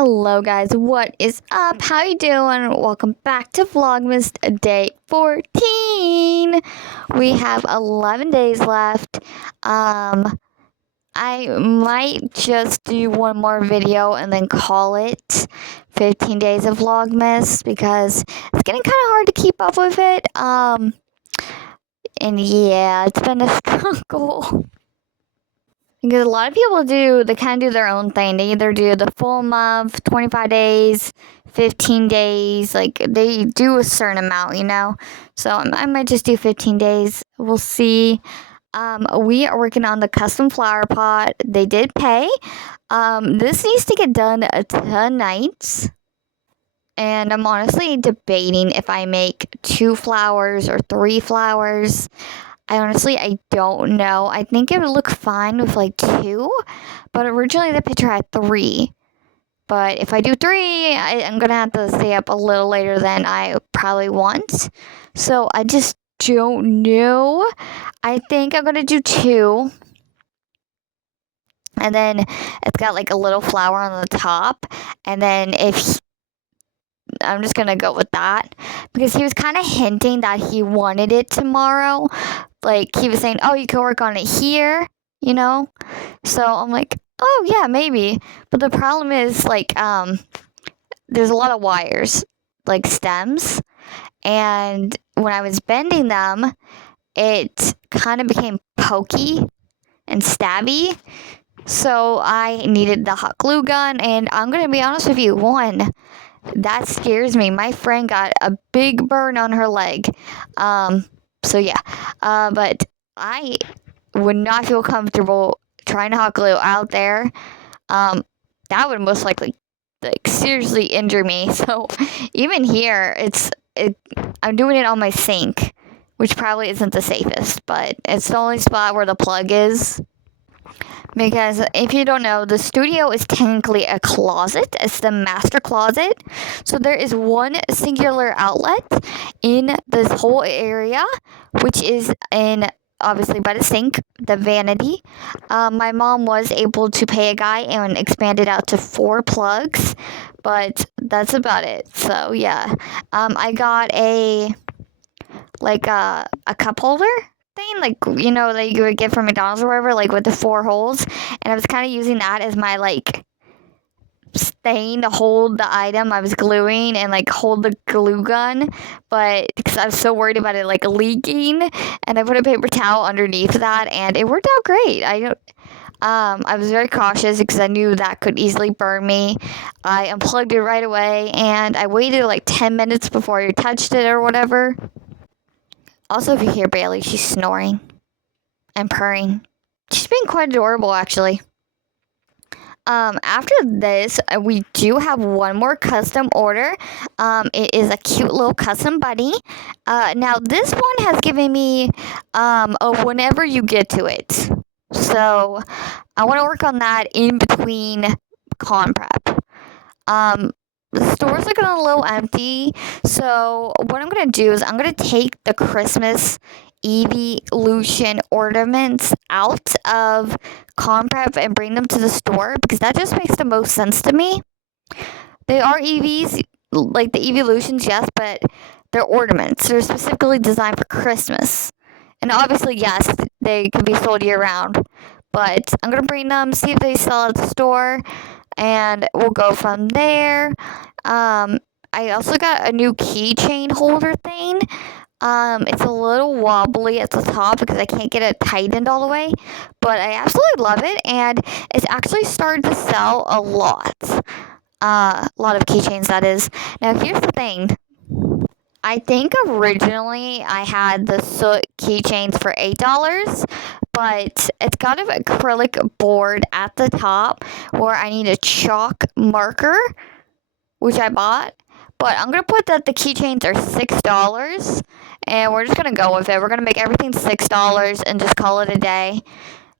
Hello guys, what is up? How you doing? Welcome back to Vlogmas day 14. We have 11 days left. I might just do one more video and then call it 15 days of Vlogmas because it's getting kind of hard to keep up with it. And yeah, it's been a struggle. Because a lot of people they kind of do their own thing. They either do the full month, 25 days, 15 days. Like, they do a certain amount. So I might just do 15 days. We'll see. We are working on the custom flower pot. They did pay. This needs to get done tonight. And I'm honestly debating if I make 2 flowers or 3 flowers. I don't know. I think it would look fine with like 2, but originally the picture had 3. But if I do 3, I'm going to have to stay up a little later than I probably want. So I just don't know. I think I'm going to do 2. And then it's got like a little flower on the top. And then I'm just going to go with that because he was kind of hinting that he wanted it tomorrow. Like, he was saying, oh, you can work on it here, So I'm like, oh, yeah, maybe. But the problem is, like, there's a lot of wires, like stems. And when I was bending them, it kind of became pokey and stabby. So I needed the hot glue gun. And I'm going to be honest with you, that scares me. My friend got a big burn on her leg. So yeah, but I would not feel comfortable trying to hot glue out there. That would most likely seriously injure me. So even here, I'm doing it on my sink, which probably isn't the safest, but it's the only spot where the plug is. Because if you don't know, the studio is technically a closet. It's the master closet. So there is one singular outlet in this whole area, which is obviously by the sink, the vanity. My mom was able to pay a guy and expand it out to 4 plugs, but that's about it. So yeah, I got a cup holder thing, like, that you would get from McDonald's or wherever, like with the 4 holes, and I was kind of using that as my thing to hold the item I was gluing and hold the glue gun, but because I was so worried about it leaking, and I put a paper towel underneath that, and it worked out great. I was very cautious because I knew that could easily burn me. I unplugged it right away, and I waited 10 minutes before I touched it or whatever. Also, if you hear Bailey, she's snoring and purring. She's being quite adorable, actually. After this, we do have one more custom order. It is a cute little custom bunny. Now, this one has given me whenever you get to it. So, I want to work on that in between con prep. The store's looking a little empty, so what I'm going to do is I'm going to take the Christmas Evolution ornaments out of con prep and bring them to the store because that just makes the most sense to me. They are EVs, like the Evolutions, yes, but they're ornaments. They're specifically designed for Christmas. And obviously, yes, they can be sold year-round, but I'm going to bring them, see if they sell at the store, and we'll go from there. I also got a new keychain holder thing. It's a little wobbly at the top because I can't get it tightened all the way, but I absolutely love it, and it's actually started to sell a lot. A lot of keychains, that is. Now, here's the thing. I think originally I had the soot keychains for $8, but it's got an acrylic board at the top where I need a chalk marker, which I bought. But I'm going to put that the keychains are $6, and we're just going to go with it. We're going to make everything $6 and just call it a day.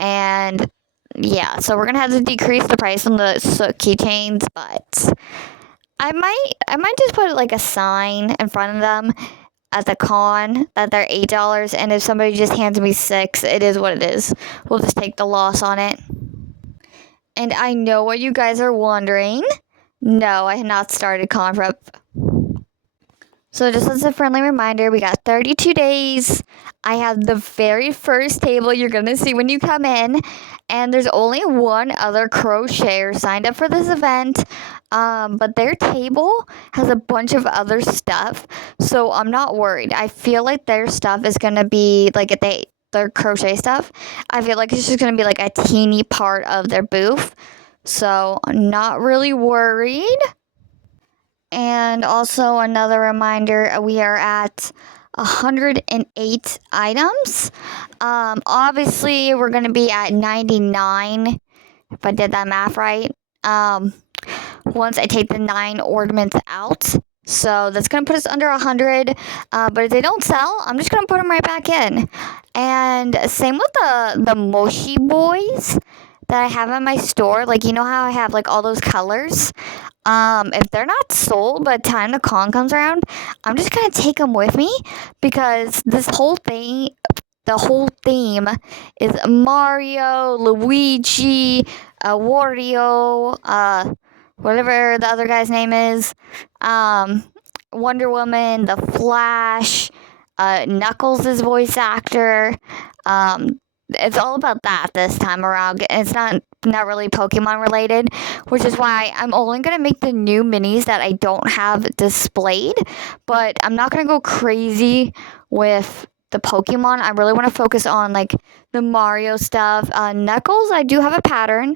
And yeah, so we're going to have to decrease the price on the soot keychains, but I might just put a sign in front of them at the con that they're $8, and if somebody just hands me $6, it is what it is. We'll just take the loss on it. And I know what you guys are wondering. No, I had not started con prep. So just as a friendly reminder, we got 32 days. I have the very first table you're going to see when you come in. And there's only one other crocheter signed up for this event. But their table has a bunch of other stuff. So I'm not worried. I feel like their stuff is going to be like their crochet stuff. I feel like it's just going to be like a teeny part of their booth. So I'm not really worried. And also another reminder, we are at 108 items. Obviously, we're going to be at 99, if I did that math right, once I take the 9 ornaments out. So that's going to put us under 100. But if they don't sell, I'm just going to put them right back in. And same with the Moshi Boys that I have in my store. Like, you know how I have like all those colors? If they're not sold by the time the con comes around, I'm just gonna take them with me because this whole thing, the whole theme is Mario, Luigi, Wario, whatever the other guy's name is, Wonder Woman, The Flash, Knuckles' voice actor. It's all about that this time around. It's not really Pokemon related, which is why I'm only going to make the new minis that I don't have displayed, but I'm not going to go crazy with the Pokemon. I really want to focus on like the Mario stuff. Knuckles, I do have a pattern.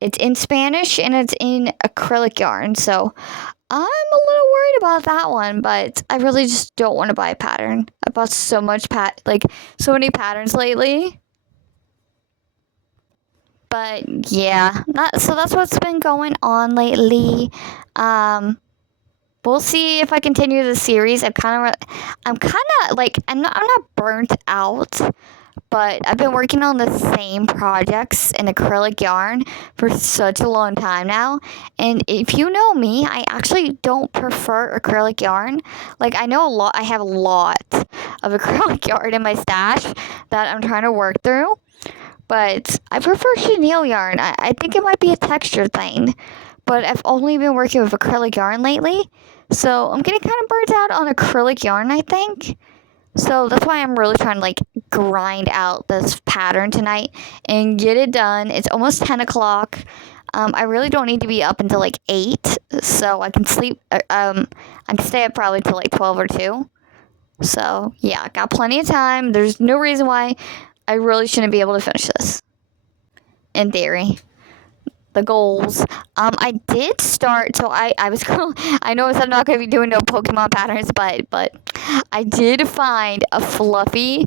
It's in Spanish and it's in acrylic yarn, so I'm a little worried about that one, but I really just don't want to buy a pattern. I bought so so many patterns lately. But yeah, so that's what's been going on lately. We'll see if I continue the series. I'm kind of like I'm not burnt out, but I've been working on the same projects in acrylic yarn for such a long time now. And if you know me, I actually don't prefer acrylic yarn. Like I have a lot of acrylic yarn in my stash that I'm trying to work through. But I prefer chenille yarn. I think it might be a texture thing. But I've only been working with acrylic yarn lately. So I'm getting kind of burnt out on acrylic yarn, I think. So that's why I'm really trying to like grind out this pattern tonight and get it done. It's almost 10 o'clock. I really don't need to be up until like 8. So I can sleep. I can stay up probably till like 12 or 2. So yeah, got plenty of time. There's no reason why I really shouldn't be able to finish this. In theory. The goals. I did start, so I was I know I'm not going to be doing no Pokemon patterns, but I did find a fluffy,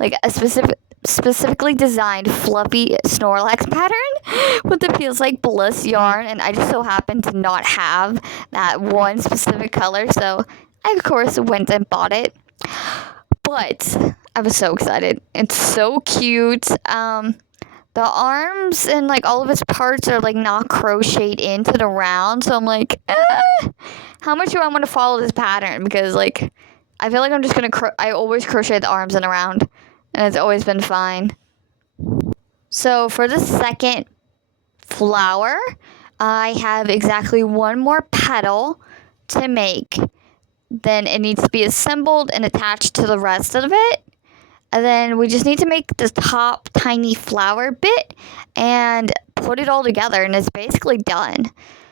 like a specifically designed fluffy Snorlax pattern with the feels like bliss yarn, and I just so happened to not have that one specific color, so I of course went and bought it. But I was so excited. It's so cute. The arms and like all of its parts are like not crocheted into the round, so I'm like, how much do I want to follow this pattern? Because like, I feel like I'm just gonna. I always crochet the arms in a round, and it's always been fine. So for the second flower, I have exactly one more petal to make. Then it needs to be assembled and attached to the rest of it. And then we just need to make the top tiny flower bit and put it all together, and it's basically done.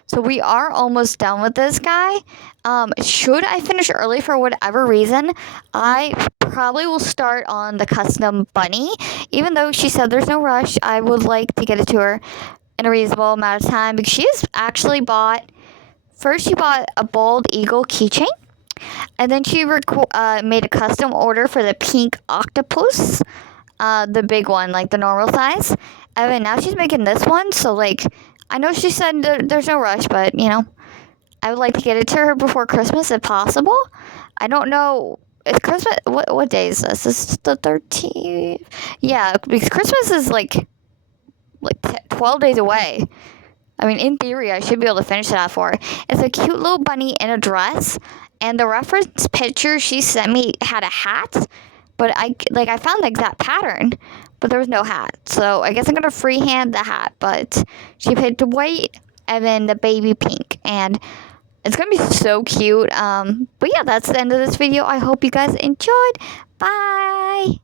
So we are almost done with this guy. Should I finish early for whatever reason, I probably will start on the custom bunny. Even though she said there's no rush, I would like to get it to her in a reasonable amount of time because she has actually she bought a bald eagle keychain. And then she made a custom order for the pink octopus, the big one, like the normal size. And then now she's making this one, so like, I know she said there's no rush, but you know, I would like to get it to her before Christmas if possible. I don't know, it's Christmas, what day is this? This is the 13th? Yeah, because Christmas is like 12 days away. I mean, in theory, I should be able to finish that for her. It's a cute little bunny in a dress. And the reference picture she sent me had a hat. But I found the exact pattern. But there was no hat. So I guess I'm going to freehand the hat. But she picked white and then the baby pink, and it's gonna be so cute. But yeah, that's the end of this video. I hope you guys enjoyed. Bye.